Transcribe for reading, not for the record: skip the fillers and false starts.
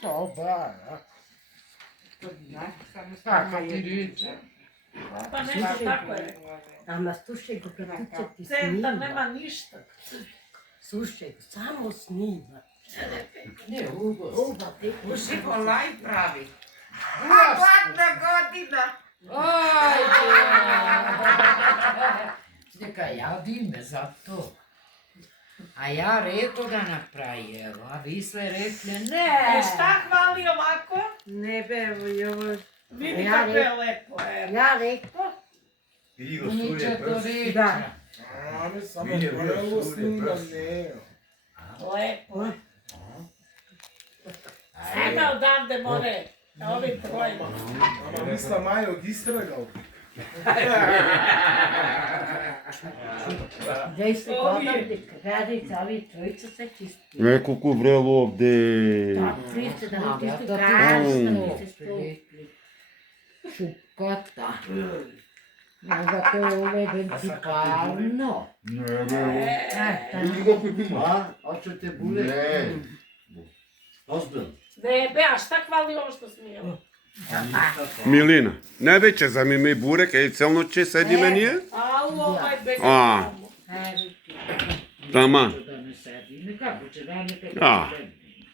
Soba. Kako ti riče? Pa nema tako je. Ama slušaj ga, kad će ti Centar snima. nema ništa. Slušaj, samo snima. Ne, Ugo. Uba, ti Uživo live pravi. Glasno. Hladna godina. Ajde. Neka javi me za to. A ja rekao da napravi, evo, a vi sve rekli ne. Šta hvali ovako? Ne be, ovo... Vidi Ja kako je re- lepo. Evo. Ja rekao? Krivo Niče surje to prst. riče. Da. Ame samo Vidio, brelo surje snima, prst. ne. Lepo. Svima odavde more. A ovi troje. Ama misla Majog istragal. Dej se Ovi. odavde, radica, ovi trojica se čisti. Neko ko vrelo ovde. Tak, priče da Ja mi čisti to kažete, mi se sto... Šupkata. Možda to je uveden tipalno. Vidi kako ima, a? A će te bude? Ne. Ozbiljno. Ne, a šta hvali ovo što smijemo? Milina, najveće za mi burek, ej celno će sedi menije? A u ovaj bega A. tamo. Heriti. Tama. Da ne sedi, nikako će da nekako A. sedi.